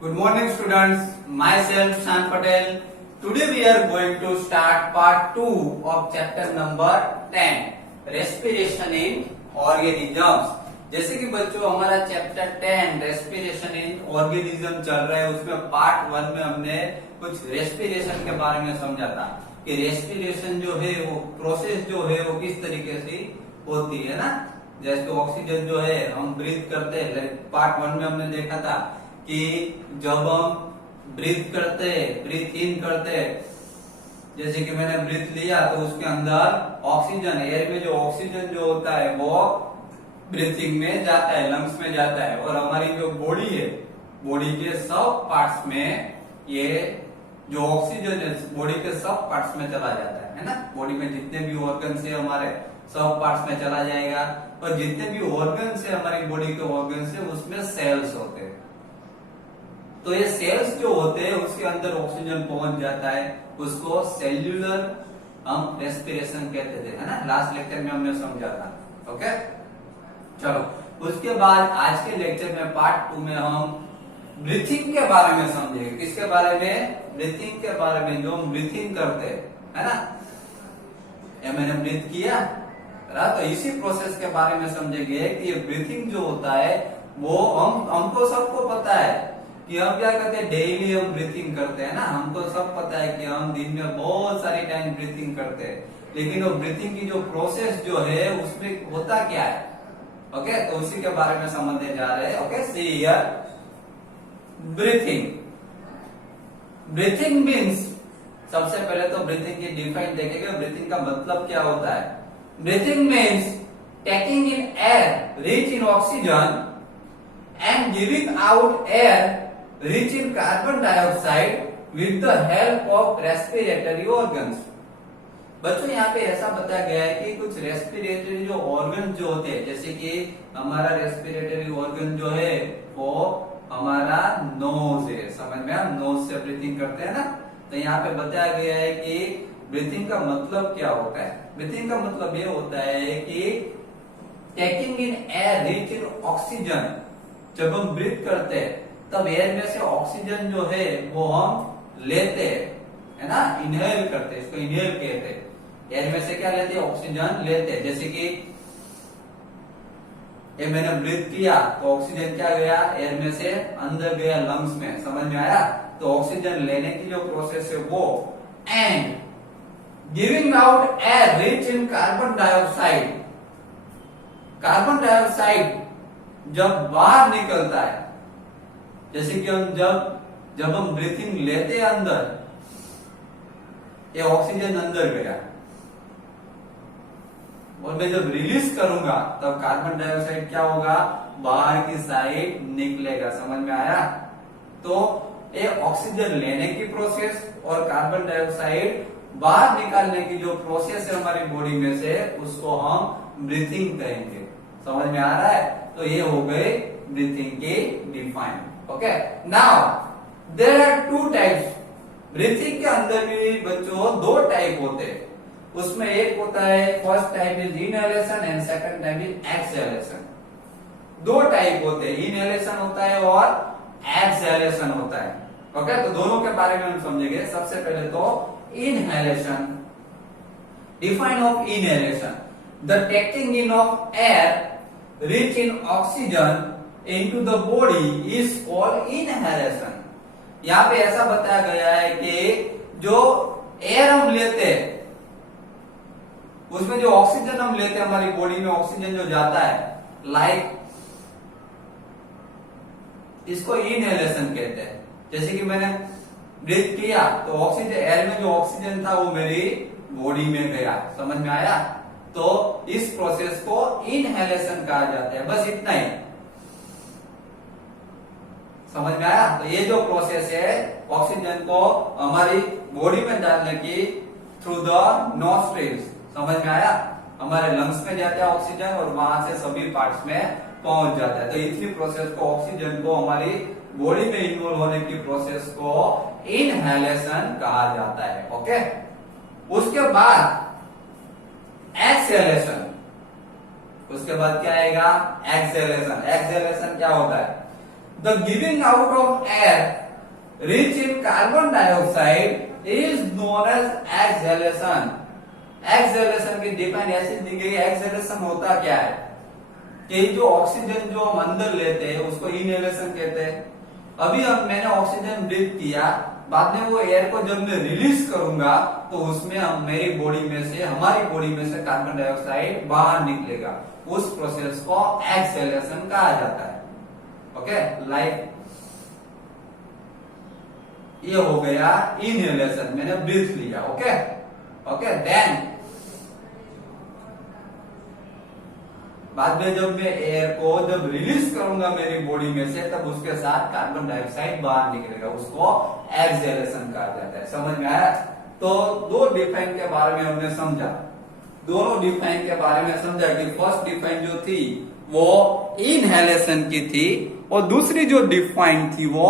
Good morning students, myself Sam Patel. Today we are going to start part 2 of chapter number 10, respiration in organisms. जैसे कि बच्चों हमारा chapter 10 respiration in organism चल रहा है, उसमें पार्ट 1 में हमने कुछ रेस्पिरेशन के बारे में समझा था कि रेस्पिरेशन जो है वो प्रोसेस जो है वो किस तरीके से होती है ना। जैसे ऑक्सीजन जो है हम ब्रीथ करते हैं, पार्ट 1 में हमने देखा था कि जब हम ब्रीथ करते ब्रीथ इन करते, जैसे कि मैंने ब्रीथ लिया तो उसके अंदर ऑक्सीजन, एयर में जो ऑक्सीजन जो होता है वो ब्रीथिंग में जाता है, लंग्स में जाता है, और हमारी जो बॉडी है, बॉडी के सब पार्ट्स में ये जो ऑक्सीजन है बॉडी के सब पार्ट्स में चला जाता है ना। बॉडी में जितने भी ऑर्गन्स है हमारे सब पार्ट्स में चला जाएगा, और जितने भी ऑर्गन्स है हमारी बॉडी के ऑर्गन्स है उसमें सेल्स होते हैं। तो ये सेल्स जो होते हैं उसके अंदर ऑक्सीजन पहुंच जाता है, उसको सेल्यूलर हम रेस्पिरेशन कहते थे, है ना। लास्ट लेक्चर में हमने समझा था। ओके, चलो उसके बाद आज के लेक्चर में पार्ट 2 में हम ब्रीथिंग के बारे में समझेंगे। किसके बारे में? ब्रीथिंग के बारे में, जो हम ब्रीथिंग करते हैं, है ना। ये मैंने ब्रीथ किया तो इसी प्रोसेस के बारे में समझेंगे कि ये ब्रीथिंग जो होता है वो हमको सबको पता है कि हम क्या करते हैं, डेली हम ब्रीथिंग करते हैं ना। हमको सब पता है कि हम दिन में बहुत सारी टाइम ब्रीथिंग करते हैं, लेकिन वो ब्रीथिंग की जो प्रोसेस जो है उसमें होता क्या है। ओके, तो उसी के बारे में समझने जा रहे हैं। Okay, see here, breathing. Breathing means, सबसे पहले तो ब्रीथिंग की डिफाइन देखेंगे, ब्रीथिंग का मतलब क्या होता है। Breathing means taking in air rich in oxygen and giving out air rich in carbon dioxide with the help of respiratory organs। बच्चों यहाँ पे ऐसा बताया गया है कि कुछ रेस्पिरेटरी जो ऑर्गन जो होते हैं, जैसे कि हमारा रेस्पिरेटरी ऑर्गन जो है वो हमारा नोज है, समझ में, हम नोज से ब्रीथिंग करते हैं ना। तो यहाँ पे बताया गया है कि ब्रीथिंग का मतलब क्या होता है। ब्रीथिंग का मतलब ये होता है कि taking in air rich in oxygen, जब हम ब्रीथ करते हैं तब एयर में से ऑक्सीजन जो है वो हम लेते हैं, है ना, इनहेल करते हैं, इसको इनहेल कहते हैं। एयर में से क्या लेते हैं, ऑक्सीजन लेते हैं। जैसे कि ये मैंने ब्रीथ किया तो ऑक्सीजन क्या गया, एयर में से अंदर गया लंग्स में, समझ में आया। तो ऑक्सीजन लेने की जो प्रोसेस है वो, and giving out air rich in carbon dioxide. Carbon dioxide जब बाहर निकलता है, जैसे कि हम जब हम ब्रीथिंग लेते हैं अंदर, ये ऑक्सीजन अंदर गया, और मैं जब रिलीज करूंगा तब कार्बन डाइऑक्साइड क्या होगा, बाहर की साइड निकलेगा, समझ में आया। तो ये ऑक्सीजन लेने की प्रोसेस और कार्बन डाइऑक्साइड बाहर निकालने की जो प्रोसेस है हमारी बॉडी में से, उसको हम ब्रीथिंग कहेंगे, समझ में आ रहा है। तो ये हो गए ब्रीथिंग के define. Okay, now there are 2 types. Breathing के अंदर भी बच्चों 2 टाइप होते हैं। उसमें एक होता है, first type is inhalation and second type is exhalation. 2 type होते हैं, इनहेलेशन होता है और एक्सहेलेशन होता है। ओके, तो दोनों के बारे में हम समझेंगे। सबसे पहले तो inhalation. Define of inhalation, the taking in of air rich in oxygen into the body is called inhalation। यहाँ पे ऐसा बताया गया है कि जो एयर हम लेते हैं उसमें जो ऑक्सीजन हम लेते हैं, हमारी बॉडी में ऑक्सीजन जो जाता है, लाइक इसको इनहेलेशन कहते हैं। जैसे कि मैंने ब्रीथ किया तो ऑक्सीजन, एयर में जो ऑक्सीजन था वो मेरी बॉडी में गया, समझ में आया। तो इस प्रोसेस को इनहेलेशन कहा जाता है। बस इतना ही, समझ में आया। तो ये जो प्रोसेस है ऑक्सीजन को हमारी बॉडी में डालने की थ्रू द नॉस्ट्रिल्स, समझ में आया। हमारे लंग्स में जाता है ऑक्सीजन और वहां से सभी पार्ट्स में पहुंच जाता है। तो इतनी प्रोसेस को, ऑक्सीजन को हमारी बॉडी में इन्वॉल्व होने की प्रोसेस को इनहेलेशन कहा जाता है। ओके, उसके बाद एक्सहेलेशन। उसके बाद क्या आएगा, एक्सहेलेशन। एक्सहेलेशन क्या होता है, the giving out of air rich in carbon dioxide is known as exhalation. Exhalation की डिफाइन ऐसी दी गई, एक्सहेलेशन होता क्या है कि जो ऑक्सीजन जो हम अंदर लेते हैं उसको इनहेलेशन कहते हैं। अभी मैंने ऑक्सीजन ब्रीथ किया, बाद में वो एयर को जब मैं रिलीज करूंगा तो उसमें मेरी बॉडी में से, हमारी बॉडी में से कार्बन डाइऑक्साइड बाहर निकलेगा। उस प्रोसेस को एक्सहेलेशन कहा जाता है। ओके, लाइक ये हो गया इनहेलेशन, मैंने ब्रीथ लिया। ओके ओके, देन बाद में जब मैं एयर को जब रिलीज करूंगा मेरी बॉडी में से, तब उसके साथ कार्बन डाइऑक्साइड बाहर निकलेगा, उसको एक्सहेलेशन कहा जाता है। समझ में आया? तो दो डिफाइन के बारे में हमने समझा, दोनों डिफाइन के बारे में समझा कि फर्स्ट डिफाइन जो थी वो इनहेलेशन की थी और दूसरी जो डिफाइन थी वो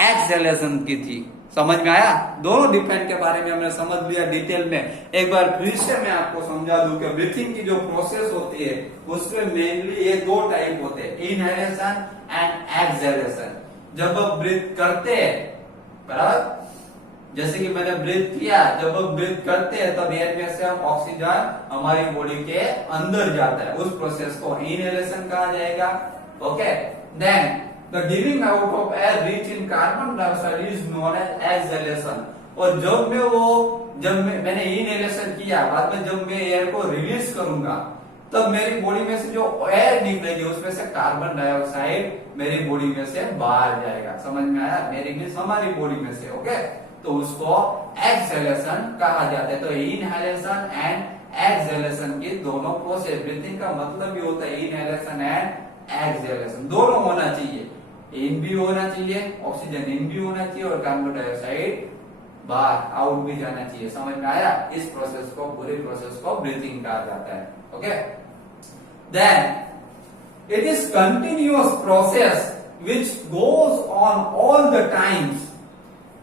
एक्सहेलेशन की थी। समझ में आया? दोनों डिफाइन के बारे में हमने समझ लिया डिटेल में। एक बार फिर से मैं आपको समझा दूं कि ब्रीथिंग की जो प्रोसेस होती है उसमें मेनली ये दो टाइप होते हैं, इनहेलेशन एंड एक्सहेलेशन। जब आप ब्रीथ करते हैं, बराबर, जैसे कि मैंने ब्रीथ किया, जब आप ब्रीथ करते हैं तब एयर में से हम ऑक्सीजन हमारी बॉडी के अंदर जाता है, उस प्रोसेस को इनहेलेशन कहा जाएगा। Okay, then the giving out of air rich in carbon dioxide is known as exhalation. और जब मैंने इनहेलेशन किया, बाद में जब मैं एयर को रिलीज करूंगा तब मेरी बॉडी में से जो एयर निकलेगी उसमें से कार्बन डाइऑक्साइड मेरी बॉडी में से बाहर जाएगा। समझ में आया? मेरी मीन्स हमारी बॉडी में से। ओके, तो उसको एक्सहेलेशन कहा जाता है। तो इनहेलेशन एंड एक्सहेलेशन की दोनों प्रोसेस, ब्रीथिंग का मतलब भी होता है इनहेलेशन एंड एक्सहेलेशन, दोनों होना चाहिए। इन भी होना चाहिए, ऑक्सीजन इन भी होना चाहिए और कार्बन डाइऑक्साइड बाहर आउट भी जाना चाहिए। समझ में आया? इस प्रोसेस को, पूरे प्रोसेस को ब्रीथिंग कहा जाता है। Okay, then it is continuous process which goes on all the times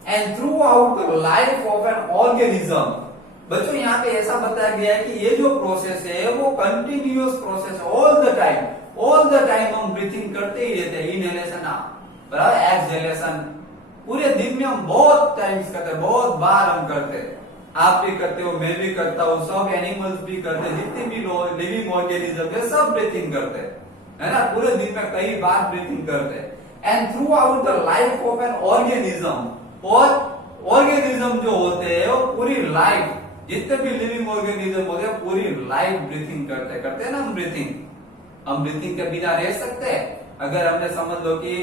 and throughout the life of an organism. बच्चों यहाँ पे ऐसा बताया गया है कि ये जो प्रोसेस है वो कंटिन्यूअस प्रोसेस है, all the time. All the time हम ब्रीथिंग करते ही रहते हैं, इनहेलेशन बराबर एक्सहेलेशन पूरे दिन में हम बहुत टाइम्स करते हैं, बहुत बार हम करते हैं। आप भी करते हो, मैं भी करता हूँ, सब एनिमल्स भी करते हैं, जितने भी लिविंग ऑर्गेनिज्म है सब ब्रीथिंग करते हैं, है ना? पूरे दिन में कई बार ब्रीथिंग करते हैं। And throughout the life of an organism, और ऑर्गेनिज्म जो होते हैं वो पूरी लाइफ, जितने भी लिविंग ऑर्गेनिज्म होते हैं पूरी लाइफ ब्रीथिंग करते हैं ना हम ब्रीथिंग। हम ब्रीथिंग के बिना रह सकते हैं? अगर हमने समझ लो कि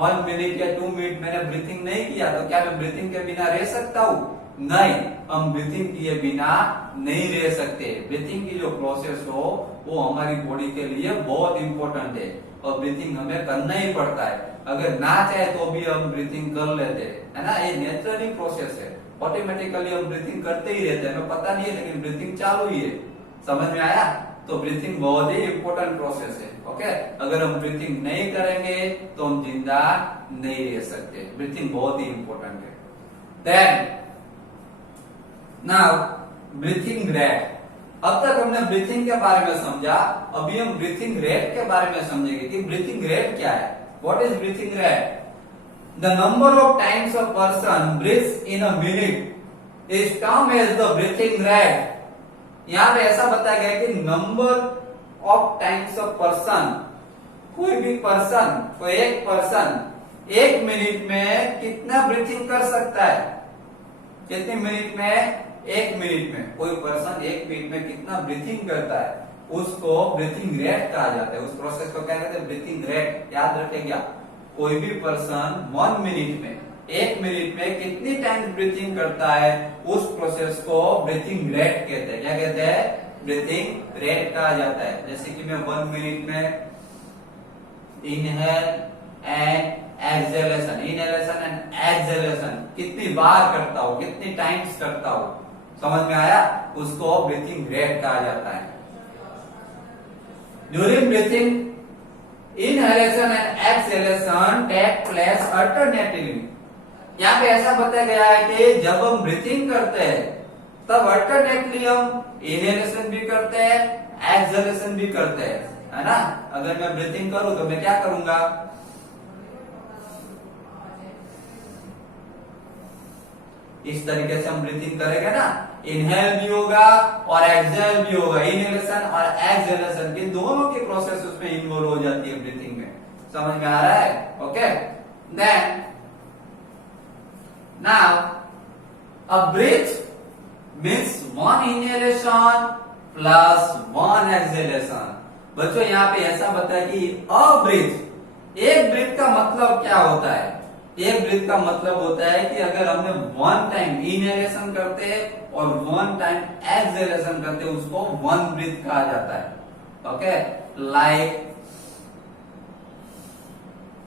1 मिनट या 2 मिनट मैंने ब्रीथिंग नहीं किया तो क्या मैं ब्रीथिंग के बिना रह सकता हूँ? नहीं, हम ब्रीथिंग किए बिना नहीं रह सकते। ब्रीथिंग की जो प्रोसेस हो वो हमारी बॉडी के लिए बहुत इंपॉर्टेंट है और ब्रीथिंग हमें करना ही पड़ता है। अगर ना चाहे तो भी हम ब्रीथिंग कर लेते हैं, है ना? ये नेचुरली प्रोसेस है, ऑटोमेटिकली हम ब्रीथिंग करते ही रहते हैं, हमें पता नहीं है लेकिन ब्रीथिंग चालू ही है। समझ में आया? तो ब्रीथिंग बहुत ही इंपॉर्टेंट प्रोसेस है। ओके, अगर हम ब्रीथिंग नहीं करेंगे तो हम जिंदा नहीं रह सकते। ब्रीथिंग बहुत ही इंपॉर्टेंट है। Then now breathing rate. अब तक हमने ब्रीथिंग के बारे में समझा, अभी हम ब्रीथिंग रेट के बारे में समझेंगे कि ब्रीथिंग रेट क्या है। What is breathing rate? The number of times a person breathes in a minute is term as the breathing rate. यहां पे ऐसा बताया गया कि number of times of person, कोई भी पर्सन, कोई एक पर्सन 1 मिनट में कितना ब्रीथिंग कर सकता है? कितने मिनट में? 1 मिनट में कोई पर्सन 1 मिनट में कितना ब्रीथिंग करता है उसको ब्रीथिंग रेट कहा जाता है। उस प्रोसेस को क्या कहते हैं? Breathing rate. याद रखेगा, कोई भी पर्सन 1 मिनट में, 1 मिनट में कितनी टाइम ब्रीथिंग करता है उस प्रोसेस को ब्रीथिंग रेट कहते हैं। क्या कहते हैं? ब्रीथिंग रेट कहा जाता है। जैसे कि मैं 1 मिनट में inhale and exhalation, inhalation and exhalation कितनी बार करता हूं, कितनी टाइम्स करता हूं, समझ में आया? उसको ब्रीथिंग रेट कहा जाता है। During breathing inhalation and exhalation take place alternatively. यहाँ पे ऐसा बताया गया है कि जब हम ब्रीथिंग करते हैं तब अल्टरनेटली हम इनहेलेशन भी करते हैं, एक्सहेलेशन भी करते हैं, है ना? अगर मैं ब्रीथिंग करूं तो मैं क्या करूंगा? इस तरीके से हम ब्रीथिंग करेंगे ना, इनहेल भी होगा और एक्सहेल भी होगा, इनहेलेशन और एक्सहेलेशन की दोनों की प्रोसेस उसमें इन्वॉल्व हो जाती है ब्रीथिंग में। समझ में आ रहा है? Okay, then now a breath means one inhalation plus one exhalation. बच्चों यहाँ पे ऐसा बताया कि अ ब्रीथ, एक ब्रीथ का मतलब क्या होता है? एक ब्रीथ का मतलब होता है कि अगर हमने वन टाइम इनहेलेशन करते हैं और वन टाइम एक्सहेलेशन करते हैं, उसको वन ब्रीथ कहा जाता है। ओके, लाइक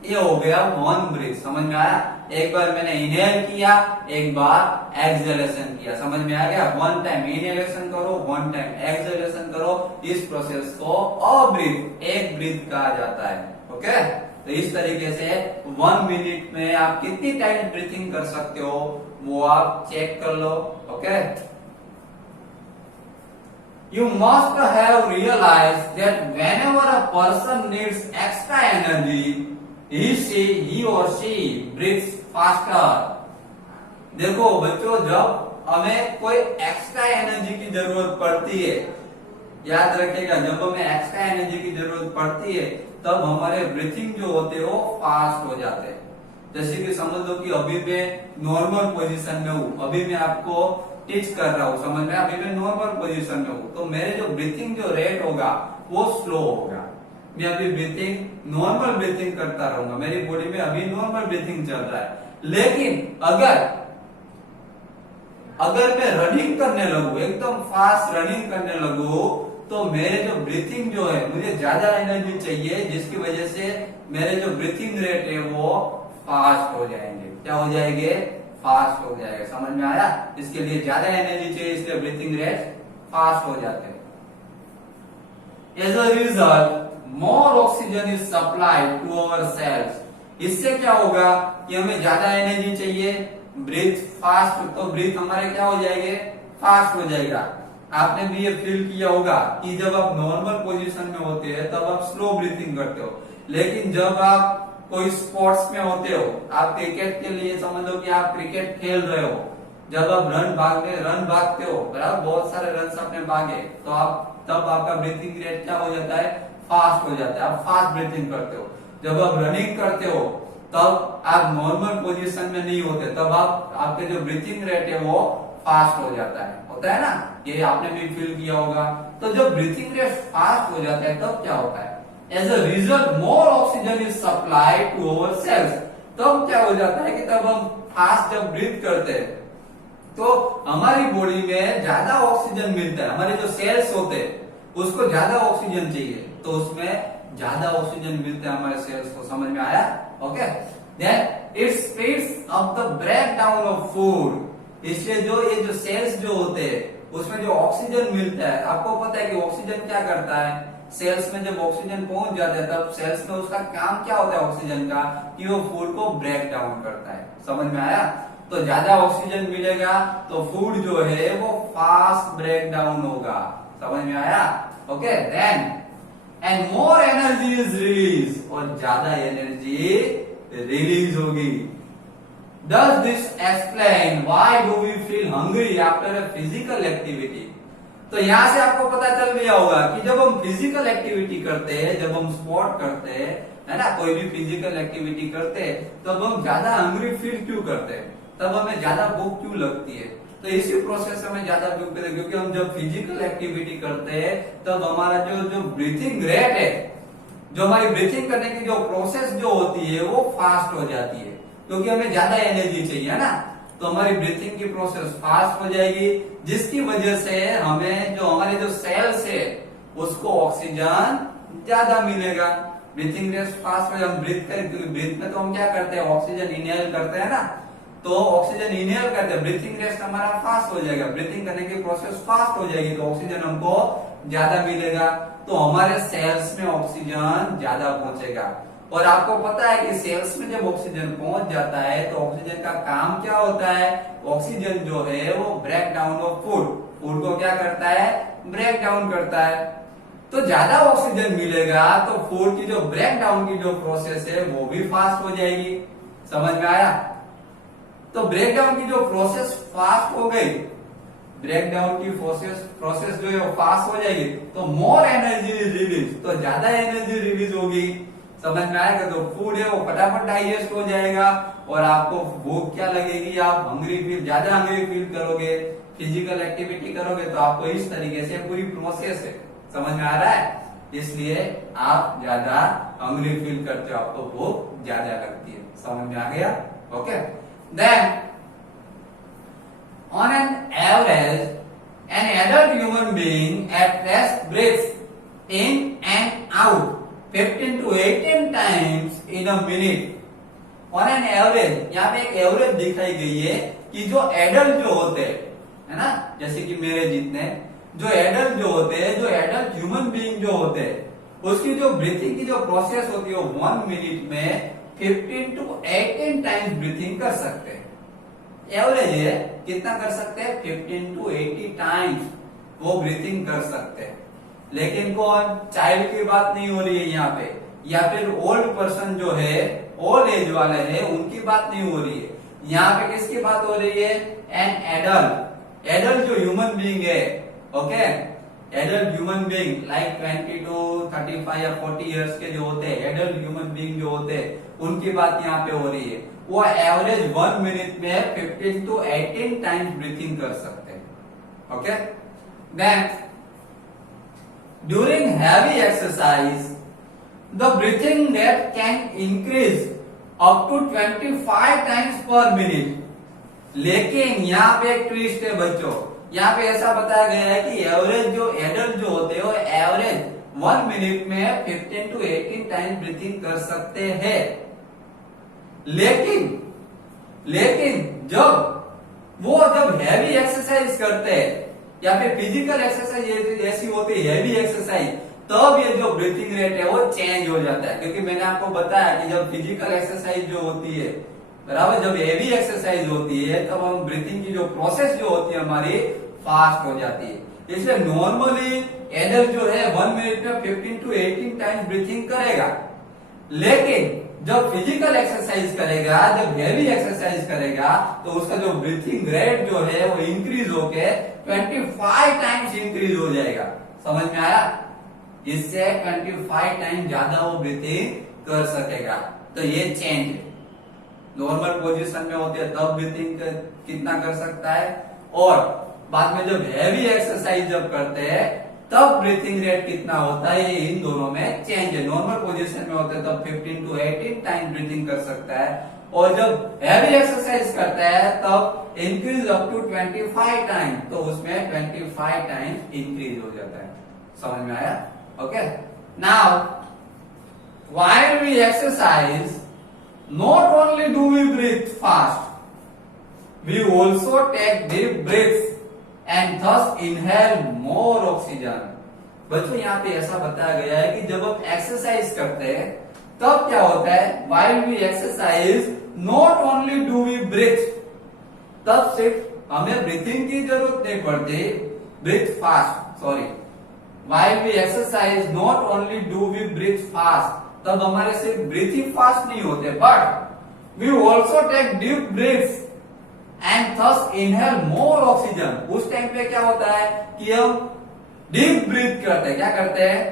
ये हो गया वन ब्रीथ। समझ में आया? एक बार मैंने इनहेल किया, एक बार एक्सहेलेशन किया। समझ में आ गया? वन टाइम इनहेलेशन करो, वन टाइम एक्सहेलेशन करो, इस प्रोसेस को अ ब्रीथ, एक ब्रीथ कहा जाता है। ओके, तो इस तरीके से 1 मिनट में आप कितनी टाइम ब्रीथिंग कर सकते हो वो आप चेक कर लो। Okay, you must have realized that whenever a person needs extra energy, he or she breathes faster. देखो बच्चों, जब हमें कोई एक्स्ट्रा एनर्जी की जरूरत पड़ती है, याद रखिएगा, जब हमें एक्स्ट्रा एनर्जी की जरूरत पड़ती है तब हमारे ब्रीथिंग जो होते हैं वो फास्ट हो जाते हैं। जैसे कि समझ लो कि अभी मैं नॉर्मल पोजीशन में हूँ, अभी मैं आपको टीच कर रहा हूँ, समझ में, अभी मैं नॉर्मल पोजीशन में हूँ, तो मेरे जो ब्रीथिंग जो रेट होगा वो स्लो होगा। मैं अभी ब्रीथिंग नॉर्मल ब्रीथिंग करता रहूंगा, मेरी बॉडी में अभी नॉर्मल ब्रीथिंग चल रहा है। लेकिन अगर मैं रनिंग करने लगू, एकदम फास्ट रनिंग करने लगू, तो मेरे जो ब्रीथिंग जो है, मुझे ज्यादा एनर्जी चाहिए, जिसकी वजह से मेरे जो ब्रीथिंग रेट है वो फास्ट हो जाएंगे। क्या हो जाएंगे? फास्ट हो जाएगा। समझ में आया? इसके लिए ज्यादा एनर्जी चाहिए, इसलिए ब्रीथिंग रेट फास्ट हो जाते हैं। As a result more oxygen is supplied to our cells. इससे क्या होगा कि हमें ज्यादा एनर्जी चाहिए, ब्रीथ फास्ट, तो ब्रीथ हमारे क्या हो जाएंगे? फास्ट हो जाएगा। आपने भी ये फील किया होगा कि जब आप नॉर्मल पोजीशन में होते हैं तब आप स्लो ब्रीथिंग करते हो, लेकिन जब आप कोई स्पोर्ट्स में होते हो, आप क्रिकेट के लिए समझ लो कि आप क्रिकेट खेल रहे हो, जब आप रन भागते हो, बराबर, बहुत सारे रन आपने भागे, तो आप तब आपका ब्रीथिंग रेट क्या हो जाता है? फास्ट हो जाता है, आप फास्ट ब्रीथिंग करते हो। जब आप रनिंग करते हो तब आप नॉर्मल पोजीशन में नहीं होते, तब आपके जो ब्रीथिंग रेट है वो फास्ट हो जाता है, होता है ना, ये आपने भी फील किया होगा। तो जब ब्रीथिंग रेट फास्ट हो जाता है तब क्या होता है? As a result more oxygen is supplied to our cells. तब क्या हो जाता है कि तब हम फास्ट जब ब्रीथ करते हैं तो हमारी बॉडी में ज्यादा ऑक्सीजन मिलता है, हमारे जो सेल्स होते हैं उसको ज्यादा ऑक्सीजन चाहिए, तो उसमें ज्यादा ऑक्सीजन मिलता है हमारे सेल्स को। समझ में आया? Okay, then it speeds up the break down of food. इसलिए जो ये जो सेल्स जो होते हैं उसमें जो ऑक्सीजन मिलता है, आपको पता है कि ऑक्सीजन क्या करता है, सेल्स में जब ऑक्सीजन पहुंच जाता है तब सेल्स में उसका काम क्या होता है ऑक्सीजन का, कि वो फूड को ब्रेक डाउन करता है। समझ में आया? तो ज्यादा ऑक्सीजन मिलेगा तो फूड जो है वो फास्ट ब्रेक डाउन होगा। समझ में आया? Okay, then and more energy is release, और ज्यादा एनर्जी रिलीज होगी। Does this explain why do we feel hungry after a physical activity? तो यहाँ से आपको पता चल गया होगा कि जब हम फिजिकल एक्टिविटी करते हैं, जब हम स्पोर्ट करते हैं, है ना, कोई भी फिजिकल एक्टिविटी करते हैं, तब हम ज्यादा हंग्री फील क्यों करते हैं, तब हमें ज्यादा भूख क्यों लगती है? तो इसी प्रोसेस में ज्यादा भूख लगती है, क्योंकि हम जब फिजिकल एक्टिविटी करते हैं तब हमारा जो ब्रीथिंग रेट है, जो हमारी ब्रीथिंग करने की जो प्रोसेस जो होती है वो फास्ट हो जाती है, क्योंकि हमें ज्यादा एनर्जी चाहिए, है ना, तो हमारी ब्रीथिंग की प्रोसेस फास्ट हो जाएगी, जिसकी वजह से हमें जो हमारे जो सेल्स है उसको ऑक्सीजन ज्यादा मिलेगा। ब्रीथिंग रेट फास्ट हो, हम ब्रीथ करें, क्योंकि ब्रीथ में तो हम क्या करते हैं, ऑक्सीजन इनहेल करते हैं ना, तो ऑक्सीजन इनहेल करते हैं, ब्रीथिंग रेट हमारा फास्ट हो जाएगा, ब्रीथिंग करने की प्रोसेस फास्ट हो जाएगी, तो ऑक्सीजन हमको ज्यादा मिलेगा, तो हमारे सेल्स में ऑक्सीजन ज्यादा पहुंचेगा। और आपको पता है कि सेल्स में जब ऑक्सीजन पहुंच जाता है तो ऑक्सीजन का काम क्या होता है, ऑक्सीजन जो है वो ब्रेक डाउन ऑफ फूड को क्या करता है, ब्रेक डाउन करता है। तो ज्यादा ऑक्सीजन मिलेगा तो फूड की जो ब्रेक डाउन की जो प्रोसेस है वो भी फास्ट हो जाएगी। समझ में आया? तो ब्रेक डाउन की जो प्रोसेस फास्ट हो गई, ब्रेक डाउन की प्रोसेस जो है वो फास्ट हो जाएगी, तो मोर एनर्जी इज रिलीज, तो ज्यादा एनर्जी रिलीज होगी। समझ में आएगा? तो फूड है वो फटाफट डाइजेस्ट हो जाएगा और आपको भूख क्या लगेगी, आप हंग्री फील, ज्यादा हंग्री फील करोगे, फिजिकल एक्टिविटी करोगे तो आपको इस तरीके से पूरी प्रोसेस है। समझ में आ रहा है? इसलिए आप ज्यादा हंग्री फील करते हो, आपको भूख ज्यादा लगती है। समझ में आ गया? Okay, then on an average, an adult human being at rest breathes in and out 15 to 18 times in a minute. On an average, यहाँ पे एक एवरेज दिखाई गई है कि जो एडल्ट जो होते हैं, है ना, जैसे कि मेरे जितने जो एडल्ट जो होते हैं, जो एडल्ट ह्यूमन बीइंग जो होते हैं, उसकी जो ब्रीथिंग की जो प्रोसेस होती है वो 1 मिनट में 15 टू 18 टाइम्स ब्रीथिंग कर सकते हैं। एवरेज है, कितना कर सकते हैं? 15 टू 80 टाइम्स वो ब्रीथिंग कर सकते हैं। लेकिन कौन? चाइल्ड की बात नहीं हो रही है यहाँ पे, या फिर ओल्ड पर्सन जो है, ओल्ड एज वाले हैं, उनकी बात नहीं हो रही है। यहाँ पे किसकी बात हो रही है? एन एडल्ट, एडल्ट जो ह्यूमन बीइंग है, okay, adult human being like 20 to 35 या 40 इयर्स के जो होते हैं, एडल्ट ह्यूमन बीइंग जो होते हैं, उनकी बात यहाँ पे हो रही है। वो एवरेज 1 मिनट में 15 टू 18 टाइम्स ब्रीथिंग कर सकते हैं। Okay, then during heavy exercise the breathing rate can increase up to 25 times per minute. लेकिन यहाँ पे एक ट्विस्ट है बच्चों, यहाँ पे ऐसा बताया गया है कि एवरेज जो एडल्ट जो होते हैं वो एवरेज 1 मिनट में 15 टू 18 टाइम्स ब्रीथिंग कर सकते हैं। लेकिन जब हैवी एक्सरसाइज करते हैं या फिर फिजिकल एक्सरसाइज ऐसी होती है हैवी एक्सरसाइज, तब ये जो ब्रीथिंग रेट है वो चेंज हो जाता है। क्योंकि मैंने आपको बताया कि जब फिजिकल एक्सरसाइज जो होती है, बराबर, जब हेवी एक्सरसाइज होती है तब हम ब्रीथिंग की जो प्रोसेस जो होती है हमारी फास्ट हो जाती है। इसलिए नॉर्मली एडल्ट जो है 1 मिनट में 15 टू 18 टाइम्स ब्रीथिंग करेगा। लेकिन जब फिजिकल एक्सरसाइज करेगा, जब हेवी एक्सरसाइज करेगा, तो उसका जो ब्रीथिंग रेट जो है वो इंक्रीज होके 25 टाइम्स इंक्रीज हो जाएगा। समझ में आया? इससे 25 टाइम ज्यादा वो ब्रीथिंग कर सकेगा। तो ये चेंज है, नॉर्मल पोजीशन में होती है तब ब्रीथिंग कितना कर सकता है, और बाद में जब हैवी एक्सरसाइज जब करते हैं तब ब्रीथिंग रेट कितना होता है, ये इन दोनों में चेंज है। नॉर्मल पोजीशन में होता है तब 15 टू 18 टाइम ब्रीथिंग कर सकता है, और जब हैवी एक्सरसाइज करता है तब इंक्रीज अप टू 25 टाइम, तो उसमें 25 टाइम इंक्रीज हो जाता है। समझ में आया? Okay, now while we exercise not only do we breathe fast, we also take deep breaths and thus inhale more oxygen. बच्चों यहाँ पे ऐसा बताया गया है कि जब हम एक्सरसाइज करते हैं तब क्या होता है? while we exercise not only do we breathe, तब सिर्फ हमें ब्रीथिंग की जरूरत नहीं पड़ती, breathe fast, sorry, while we exercise not only do we breathe fast, तब हमारे सिर्फ ब्रीथिंग फास्ट नहीं होते, but we also take deep breaths and thus inhale more oxygen. उस टाइम पे क्या होता है कि हम डीप ब्रीथ करते हैं। क्या करते हैं?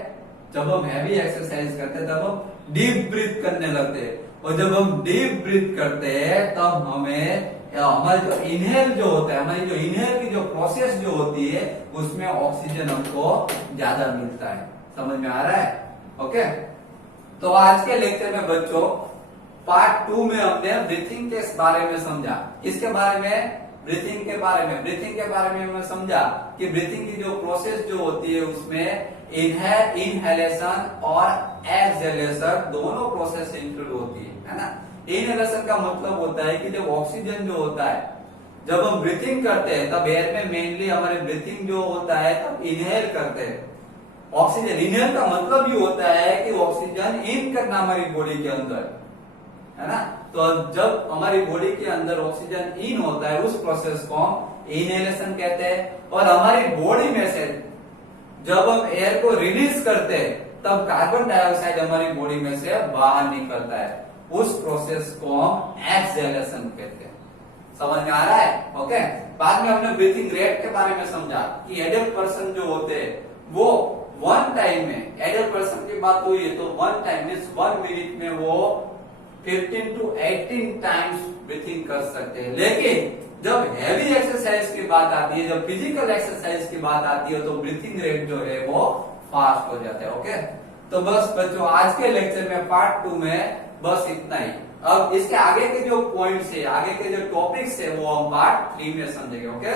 जब हम हैवी एक्सरसाइज करते हैं तब हम डीप ब्रीथ करने लगते हैं, और जब हम डीप ब्रीथ करते हैं तब हमारे जो इनहेल जो होता है, हमारी जो इनहेल की जो प्रोसेस जो होती है उसमें ऑक्सीजन हमको ज्यादा मिलता है। समझ में आ रहा है? ओके, तो आज के लेक्चर में बच्चों पार्ट 2 में हमने ब्रीथिंग के बारे में समझा। इसके बारे में ब्रीथिंग के बारे में हमने समझा कि ब्रीथिंग की जो प्रोसेस जो होती है उसमें इनहेलेशन और एक्सहेलेशन दोनों प्रोसेस इंक्लूड होती है ना। इनहेलेशन का मतलब होता है कि जब ऑक्सीजन जो होता है, जब हम ब्रीथिंग करते हैं तब एयर में मेनली हमारे ब्रीथिंग जो होता है तब इनहेल करते हैं ऑक्सीजन। इनहेल का मतलब ये होता है कि ऑक्सीजन इन करना हमारी बॉडी के अंदर, है ना। तो जब हमारी बॉडी के अंदर ऑक्सीजन इन होता है उस प्रोसेस को इनहेलेशन कहते हैं, और हमारी बॉडी में से जब हम एयर को रिलीज करते हैं तब कार्बन डाइऑक्साइड हमारी बॉडी में से बाहर निकलता है, उस प्रोसेस को हम एक्सहेलेशन कहते हैं। समझ में आ रहा है? ओके। बाद में हमने ब्रीथिंग रेट के बारे में समझा कि एडल्ट पर्सन जो होते हैं वो वन टाइम में, एडल्ट पर्सन की बात हुई है तो वन टाइम मीन्स 1 मिनट में वो 15 to 18 टाइम्स ब्रीथिंग कर सकते हैं। लेकिन जब हैवी एक्सरसाइज की बात आती है, जब फिजिकल एक्सरसाइज की बात आती है तो ब्रीथिंग रेट जो है वो फास्ट हो जाता है। ओके, तो बस बच्चों आज के लेक्चर में पार्ट 2 में बस इतना ही। अब इसके आगे के जो पॉइंट्स है, आगे के जो टॉपिक्स है वो हम पार्ट 3 में समझेंगे। ओके।